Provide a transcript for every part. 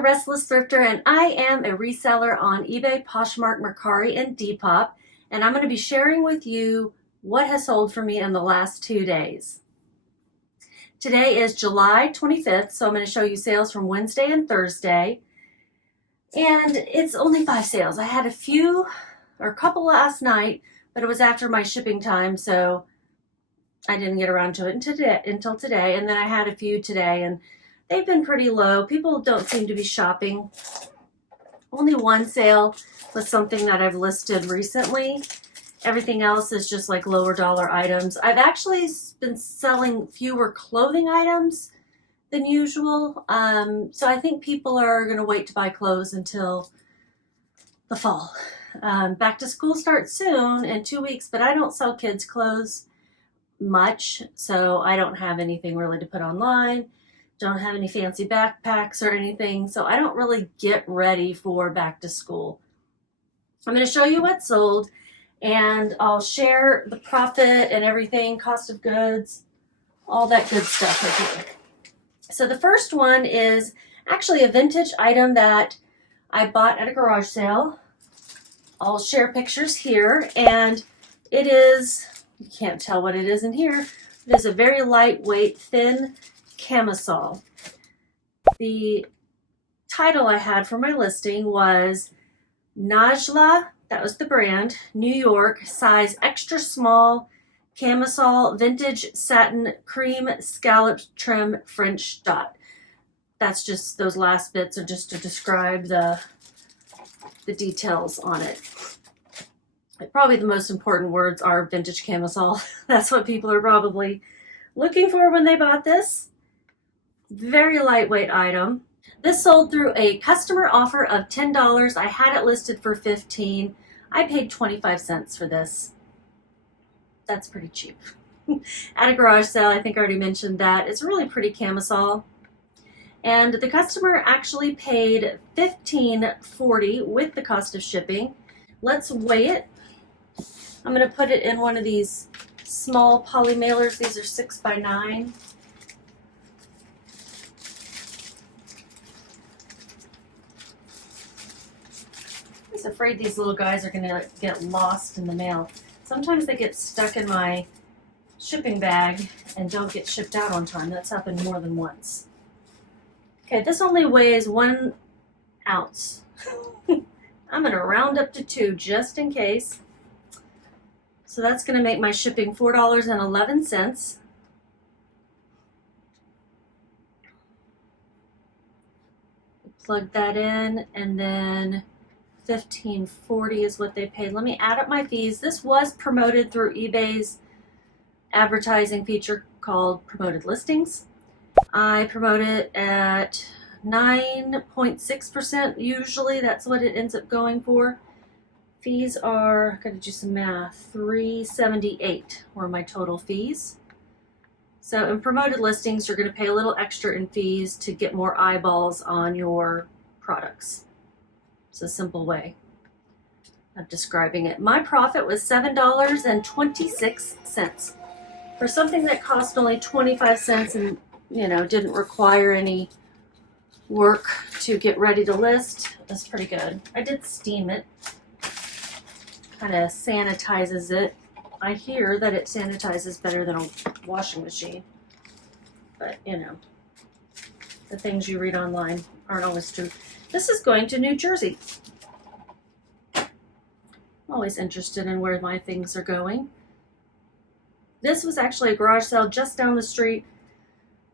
the Restless Thrifter, and I am a reseller on eBay, Poshmark, Mercari, and Depop, and I'm going to be sharing with you what has sold for me in the last 2 days. Today is July 25th, so I'm going to show you sales from Wednesday and Thursday, and it's only 5 sales. I had a couple last night, but it was after my shipping time, so I didn't get around to it until today, and then I had a few today, and they've been pretty low. People don't seem to be shopping. Only one sale was something that I've listed recently. Everything else is just like lower dollar items. I've actually been selling fewer clothing items than usual. So I think people are going to wait to buy clothes until the fall. Back to school starts soon in 2 weeks, but I don't sell kids clothes much, so I don't have anything really to put online. Don't have any fancy backpacks or anything, so I don't really get ready for back to school. I'm going to show you what sold, and I'll share the profit and everything, cost of goods, all that good stuff right here. So the first one is actually a vintage item that I bought at a garage sale. I'll share pictures here, and it is, you can't tell what it is in here, it is a very lightweight, thin camisole. The title I had for my listing was Najla, that was the brand, New York, size extra small, camisole, vintage satin, cream scallop trim French dot. That's just, those last bits are just to describe the details on it. Probably the most important words are vintage camisole. That's what people are probably looking for when they bought this. Very lightweight item. This sold through a customer offer of $10. I had it listed for $15. I paid 25 cents for this. That's pretty cheap. At a garage sale, I think I already mentioned that. It's a really pretty camisole. And the customer actually paid $15.40 with the cost of shipping. Let's weigh it. I'm going to put it in one of these small poly mailers. These are 6x9. I was afraid these little guys are going to get lost in the mail. Sometimes they get stuck in my shipping bag and don't get shipped out on time. That's happened more than once. Okay, this only weighs 1 ounce. I'm going to round up to 2 just in case. So that's going to make my shipping $4.11. Plug that in, and then $15.40 is what they paid. Let me add up my fees. This was promoted through eBay's advertising feature called Promoted Listings. I promote it at 9.6% usually. That's what it ends up going for. Fees are, got to do some math, $3.78 were my total fees. So in promoted listings, you're going to pay a little extra in fees to get more eyeballs on your products. It's a simple way of describing it. My profit was $7.26 for something that cost only 25 cents and, you know, didn't require any work to get ready to list. That's pretty good. I did steam it. Kind of sanitizes it. I hear that it sanitizes better than a washing machine. But, you know, the things you read online aren't always true. This is going to New Jersey. I'm always interested in where my things are going. This was actually a garage sale just down the street.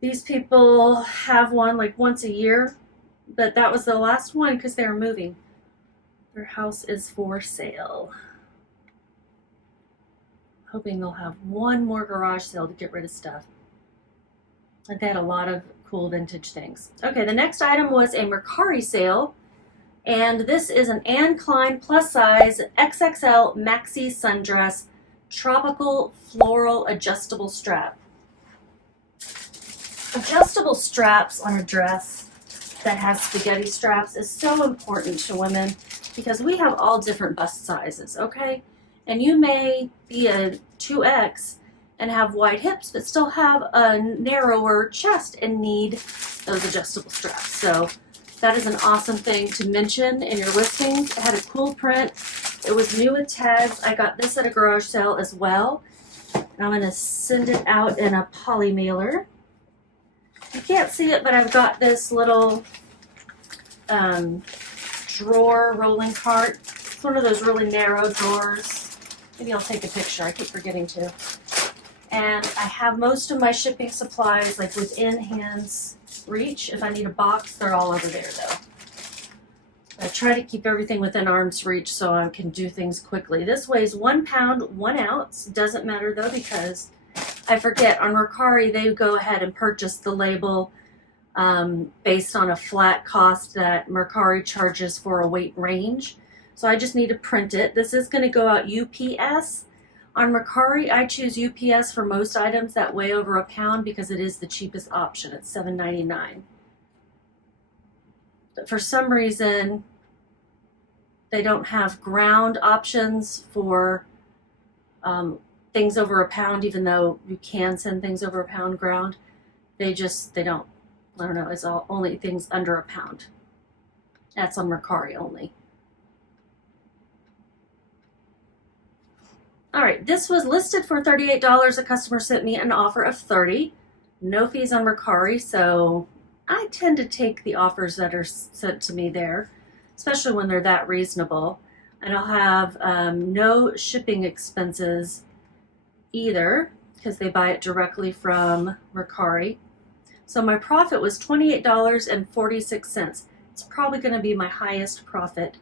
These people have one like once a year, but that was the last one because they were moving. Their house is for sale. Hoping they'll have one more garage sale to get rid of stuff. They had a lot of cool vintage things. Okay, the next item was a Mercari sale, and this is an Anne Klein plus size XXL maxi sundress tropical floral adjustable strap. Adjustable straps on a dress that has spaghetti straps is so important to women because we have all different bust sizes, okay? And you may be a 2X and have wide hips, but still have a narrower chest and need those adjustable straps. So That is an awesome thing to mention in your listings. It had a cool print. It was new with tags. I got this at a garage sale as well. And I'm going to send it out in a poly mailer. You can't see it, but I've got this little drawer rolling cart. It's one of those really narrow drawers. Maybe I'll take a picture. I keep forgetting to. And I have most of my shipping supplies like within hand's reach. If I need a box, they're all over there though. I try to keep everything within arm's reach so I can do things quickly. This weighs 1 pound, 1 ounce. Doesn't matter though, because I forget, on Mercari, they go ahead and purchase the label based on a flat cost that Mercari charges for a weight range. So I just need to print it. This is going to go out UPS. On Mercari, I choose UPS for most items that weigh over a pound because it is the cheapest option. It's $7.99. But for some reason, they don't have ground options for things over a pound, even though you can send things over a pound ground. They don't. I don't know. It's only things under a pound. That's on Mercari only. All right, this was listed for $38. A customer sent me an offer of $30. No fees on Mercari, so I tend to take the offers that are sent to me there, especially when they're that reasonable. And I'll have no shipping expenses either because they buy it directly from Mercari. So my profit was $28.46. It's probably going to be my highest profit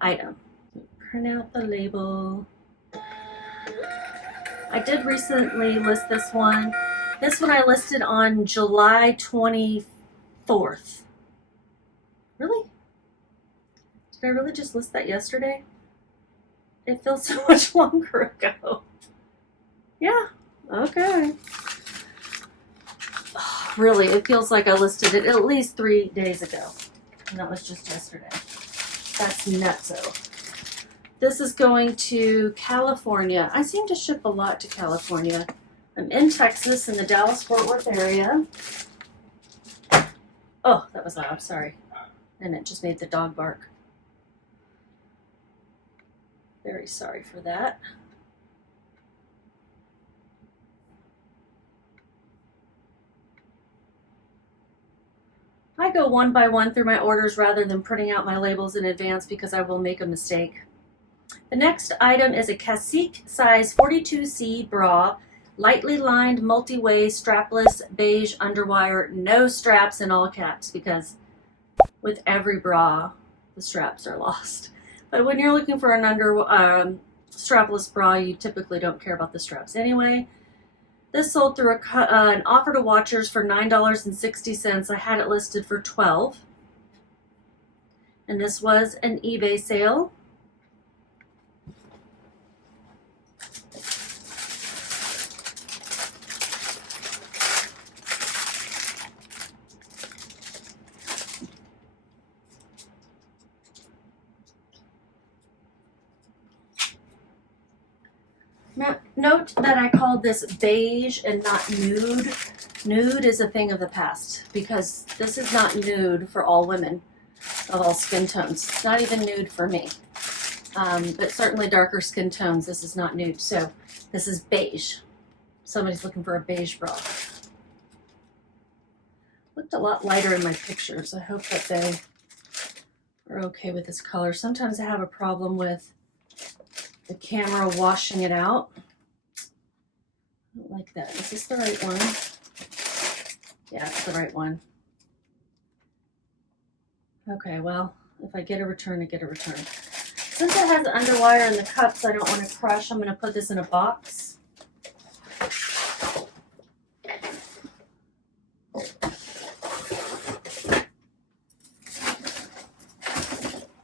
item. Print out the label. I did recently list this one. This one I listed on July 24th. Really? Did I really just list that yesterday? It feels so much longer ago. Yeah, okay. Oh, really, it feels like I listed it at least 3 days ago. And that was just yesterday. That's nutso. This is going to California. I seem to ship a lot to California. I'm in Texas in the Dallas-Fort Worth area. Oh, that was loud, sorry. And it just made the dog bark. Very sorry for that. I go one by one through my orders rather than printing out my labels in advance because I will make a mistake. The next item is a Cacique size 42C bra, lightly lined, multi-way, strapless, beige underwire, no straps in all caps because with every bra, the straps are lost. But when you're looking for an strapless bra, you typically don't care about the straps anyway. This sold through an offer to watchers for $9.60. I had it listed for $12. And this was an eBay sale. Note that I called this beige and not nude. Nude is a thing of the past because this is not nude for all women of all skin tones. It's not even nude for me. But certainly darker skin tones, this is not nude. So this is beige. Somebody's looking for a beige bra. Looked a lot lighter in my pictures. I hope that they are okay with this color. Sometimes I have a problem with the camera washing it out. I don't like that. Is this the right one? Yeah, it's the right one. Okay, well, if I get a return, I get a return. Since it has underwire in the cups, I don't want to crush. I'm going to put this in a box. I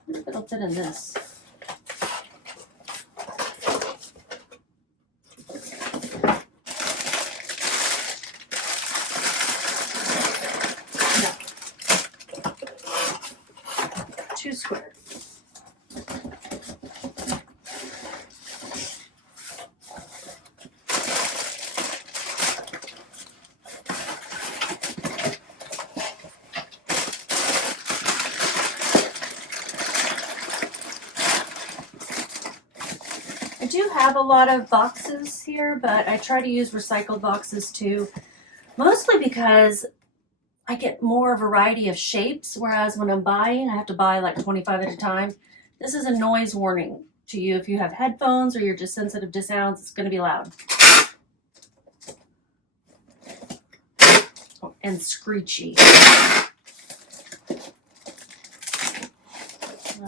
wonder if it'll fit in this. Too square. I do have a lot of boxes here, but I try to use recycled boxes too, mostly because I get more variety of shapes, whereas when I'm buying, I have to buy like 25 at a time. This is a noise warning to you. If you have headphones or you're just sensitive to sounds, it's going to be loud. Oh, and screechy.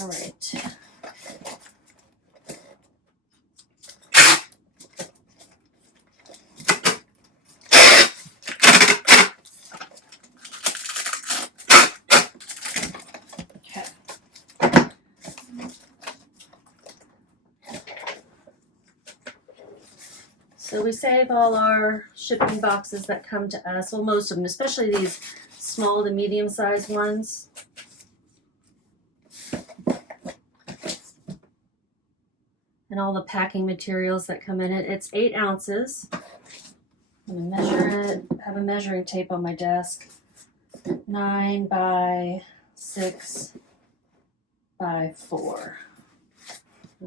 All right. So we save all our shipping boxes that come to us, well, most of them, especially these small to medium-sized ones. And all the packing materials that come in it. It's 8 ounces. I'm gonna measure it. I have a measuring tape on my desk. 9 by 6 by 4.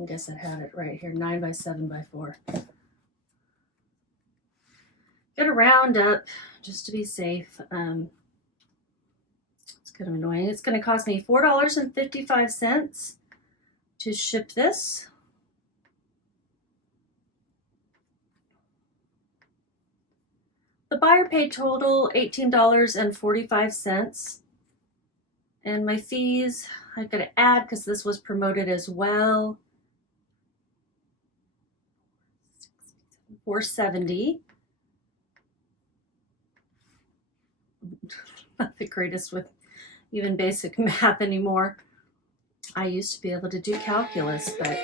I guess I had it right here. 9 by 7 by 4. Got to round up just to be safe. It's kind of annoying. It's going to cost me $4.55 to ship this. The buyer paid total $18.45. And my fees, I've got to add because this was promoted as well. $4.70. Not the greatest with even basic math anymore. I used to be able to do calculus, but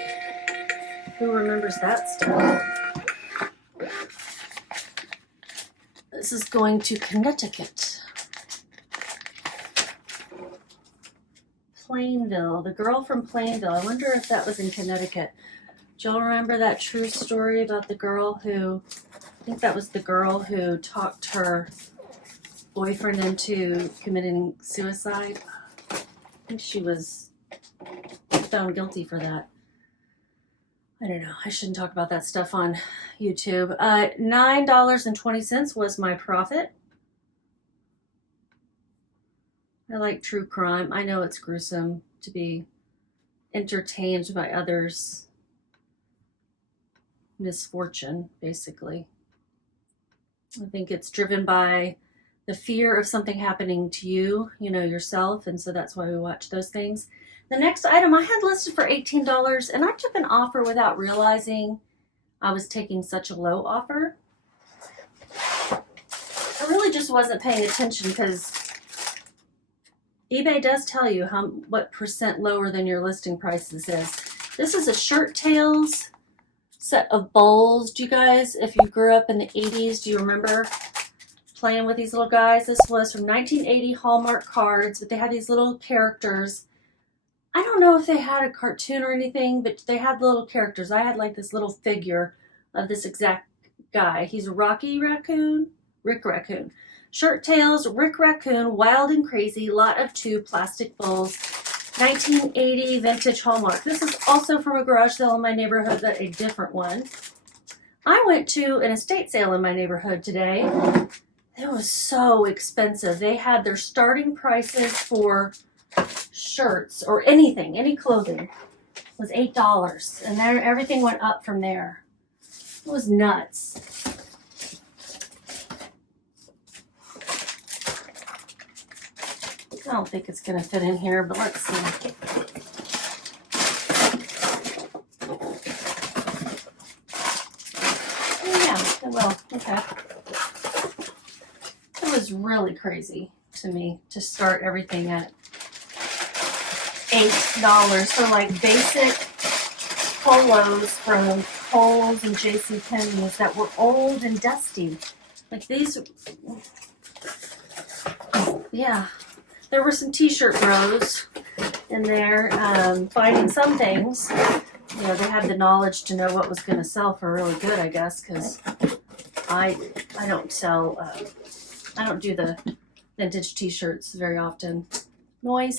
who remembers that stuff? This is going to Connecticut. Plainville, the girl from Plainville. I wonder if that was in Connecticut. Do y'all remember that true story about the girl who, I think that was the girl who talked her boyfriend into committing suicide? I think she was found guilty for that. I don't know. I shouldn't talk about that stuff on YouTube. $9.20 was my profit. I like true crime. I know it's gruesome to be entertained by others' misfortune, basically. I think it's driven by the fear of something happening to you, you know, yourself, and so that's why we watch those things. The next item I had listed for $18, and I took an offer without realizing I was taking such a low offer. I really just wasn't paying attention because eBay does tell you what percent lower than your listing prices is. This is a shirt tails set of bowls. Do you guys, if you grew up in the 80s, do you remember playing with these little guys? This was from 1980 Hallmark cards, but they had these little characters. I don't know if they had a cartoon or anything, but they had little characters. I had like this little figure of this exact guy. He's Rick Raccoon. Shirt tails, Rick Raccoon, wild and crazy, lot of 2 plastic bowls, 1980 vintage Hallmark. This is also from a garage sale in my neighborhood, but a different one. I went to an estate sale in my neighborhood today. It was so expensive. They had their starting prices for shirts or anything, any clothing, was $8, and then everything went up from there. It was nuts. I don't think it's going to fit in here, but let's see. Oh, yeah, it will. Okay. It was really crazy to me to start everything at $8 for like basic polos from Kohl's and JCPenney's that were old and dusty. Like these, yeah. There were some t-shirt bros in there finding some things. You know, they had the knowledge to know what was going to sell for really good, I guess, because I don't sell, I don't do the vintage t-shirts very often. Noise.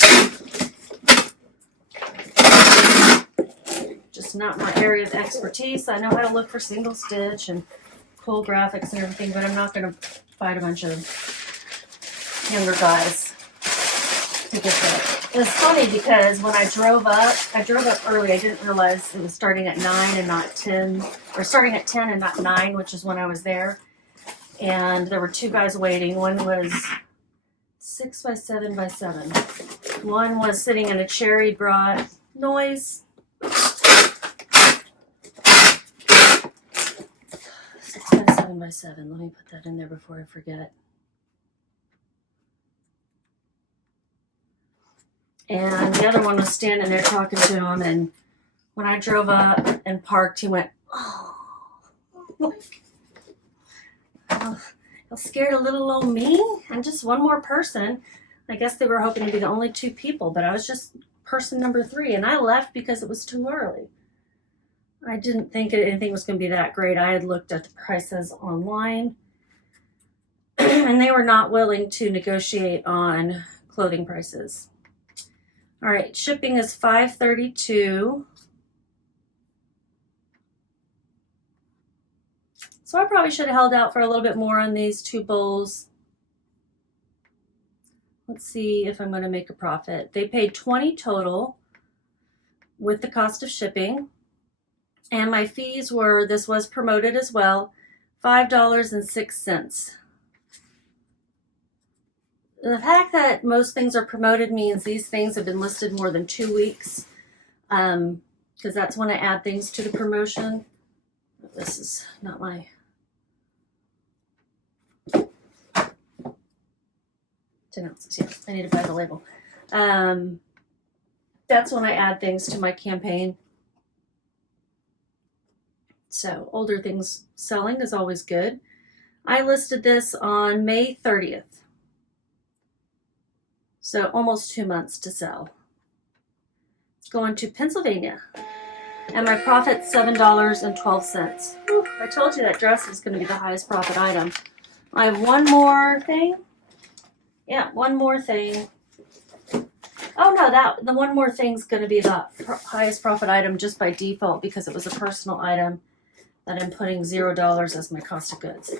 Just just not my area of expertise. I know how to look for single stitch and cool graphics and everything, but I'm not going to fight a bunch of younger guys to get that. It was funny because when I drove up early. I didn't realize it was starting at 9 and not 10, or starting at 10 and not 9, which is when I was there. And there were two guys waiting. One was 6 by 7 by 7. One was sitting in a cherry brought noise. 6 by 7 by 7. Let me put that in there before I forget. And the other one was standing there talking to him, and when I drove up and parked, he went, "Oh, you're scared of little old me? I'm just one more person." I guess they were hoping to be the only two people, but I was just person number 3, and I left because it was too early. I didn't think anything was going to be that great. I had looked at the prices online, and they were not willing to negotiate on clothing prices. All right, shipping is $5.32. So I probably should have held out for a little bit more on these 2 bowls. Let's see if I'm going to make a profit. They paid $20 total with the cost of shipping. And my fees were, this was promoted as well, $5.06. The fact that most things are promoted means these things have been listed more than 2 weeks, because that's when I add things to the promotion. This is not my... ounces. Yeah, I need to buy the label. That's when I add things to my campaign. So older things selling is always good. I listed this on May 30th. So almost 2 months to sell. It's going to Pennsylvania. And my profit's $7.12. Whew, I told you that dress is going to be the highest profit item. I have one more thing. Yeah, one more thing. Oh no, the one more thing's going to be the highest profit item just by default because it was a personal item that I'm putting $0 as my cost of goods.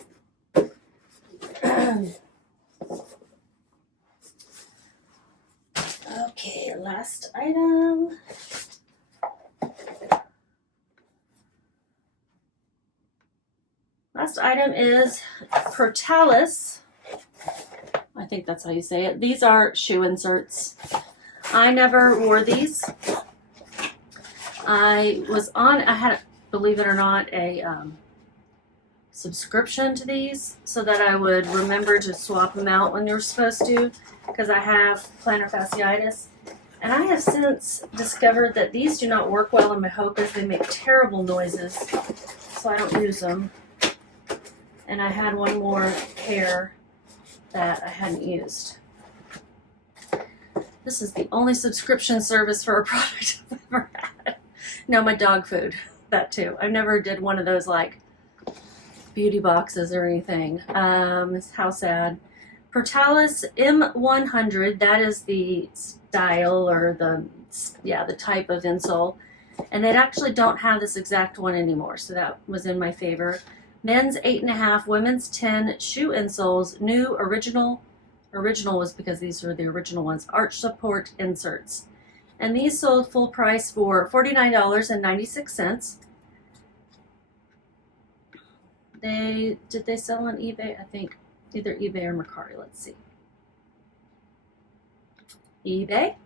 Okay, last item. Last item is Portalis. I think that's how you say it. These are shoe inserts. I never wore these. I had, believe it or not, a subscription to these so that I would remember to swap them out when you're supposed to, because I have plantar fasciitis. And I have since discovered that these do not work well in my hokas. They make terrible noises, so I don't use them. And I had one more pair that I hadn't used. This is the only subscription service for a product I've ever had. No, my dog food, that too. I never did one of those like beauty boxes or anything. How sad. Portalis M100, that is the style or the type of insole. And they actually don't have this exact one anymore, so that was in my favor. Men's 8.5, women's 10 shoe insoles, new original was because these were the original ones, arch support inserts. And these sold full price for $49.96. Did they sell on eBay? I think either eBay or Mercari. Let's see. eBay.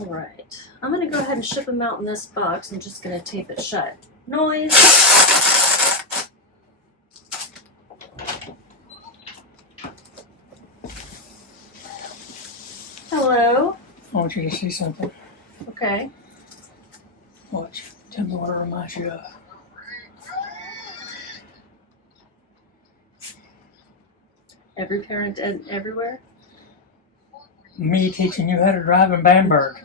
All right, I'm going to go ahead and ship them out in this box. I'm just going to tape it shut. Noise. Hello. I want you to see something. Okay. Watch. Tell me what it reminds you of. Every parent and everywhere. Me teaching you how to drive in Bamberg.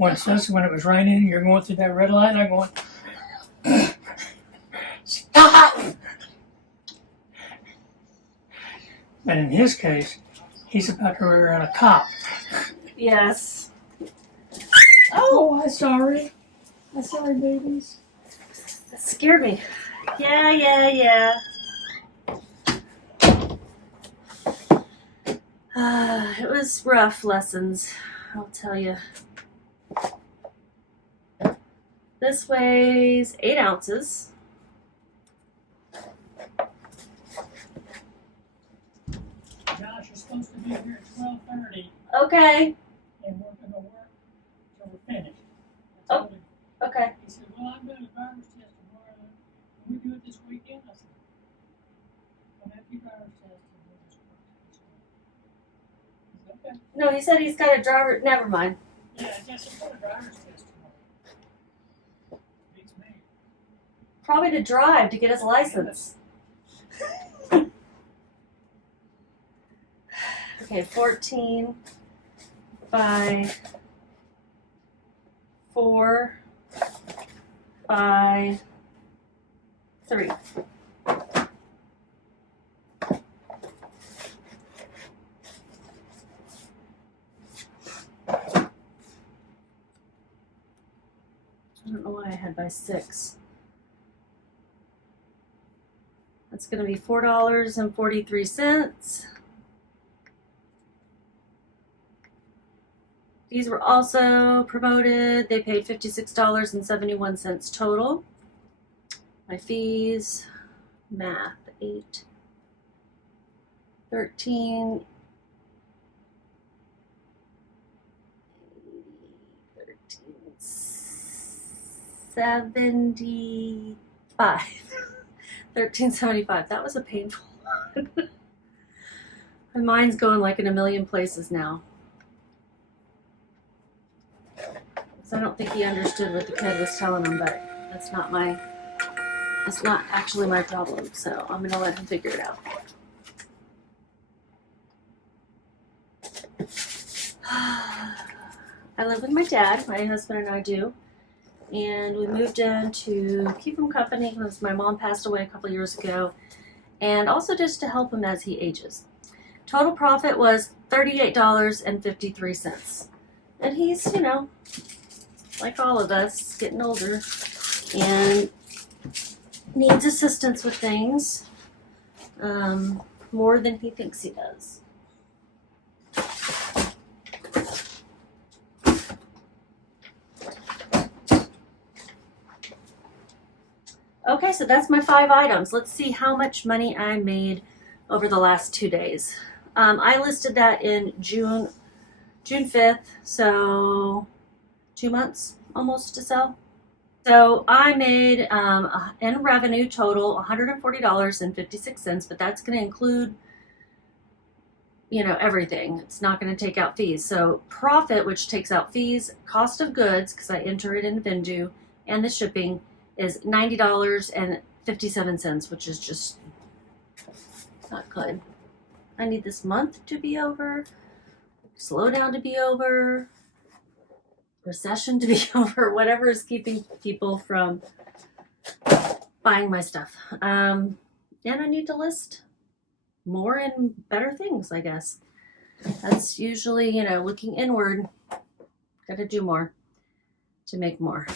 Especially when it was raining, you're going through that red light, I'm going, stop! But in his case, He's about to run a cop. Yes. Oh, I'm sorry. I'm sorry, babies. That scared me. Yeah. It was rough lessons, I'll tell you. This weighs 8 ounces. Josh, you're supposed to be here at 12:30, Okay. and we're going to work till we're finished. Oh. I told him. Okay. He said, well, I'm doing a driver's test tomorrow. Can we do it this weekend? I said, I'll have your driver's test and we'll just work this week. He said, okay. No, he said he's got a driver. Never mind. Yeah, I guess I've got a driver's test tomorrow. Beats me. Probably to drive to get his license. Okay, 14 by 4 by 3. I don't know why I had by 6. That's going to be $4.43. These were also promoted. They paid $56.71 total. My fees, math, 8, 13, 75. 1375. That was a painful one. My mind's going like in a million places now. So I don't think he understood what the kid was telling him, but that's not actually my problem. So I'm gonna let him figure it out. I live with my dad, my husband and I do. And we moved in to keep him company because my mom passed away a couple years ago, and also just to help him as he ages. Total profit was $38.53. And he's, you know, like all of us, getting older and needs assistance with things more than he thinks he does. Okay, so that's my 5 items. Let's see how much money I made over the last 2 days. I listed that in June 5th, so 2 months almost to sell. So I made in revenue total $140.56, but that's going to include, you know, everything. It's not going to take out fees. So profit, which takes out fees, cost of goods, because I enter it in Vendoo, and the shipping is $90.57, which is just not good. I need this month to be over, slowdown to be over, recession to be over, whatever is keeping people from buying my stuff. And I need to list more and better things, I guess. That's usually, you know, looking inward. Got to do more to make more.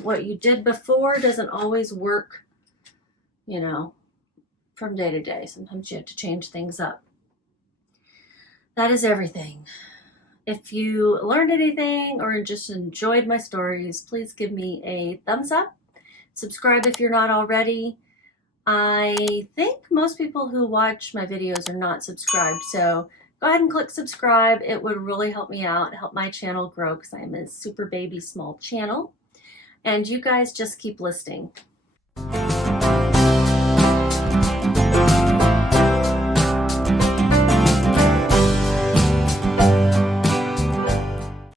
What you did before doesn't always work, you know, from day to day. Sometimes you have to change things up. That is everything. If you learned anything or just enjoyed my stories, please give me a thumbs up. Subscribe if you're not already. I think most people who watch my videos are not subscribed, so go ahead and click subscribe. It would really help me out, help my channel grow, because I am a super baby small channel. And you guys just keep listening.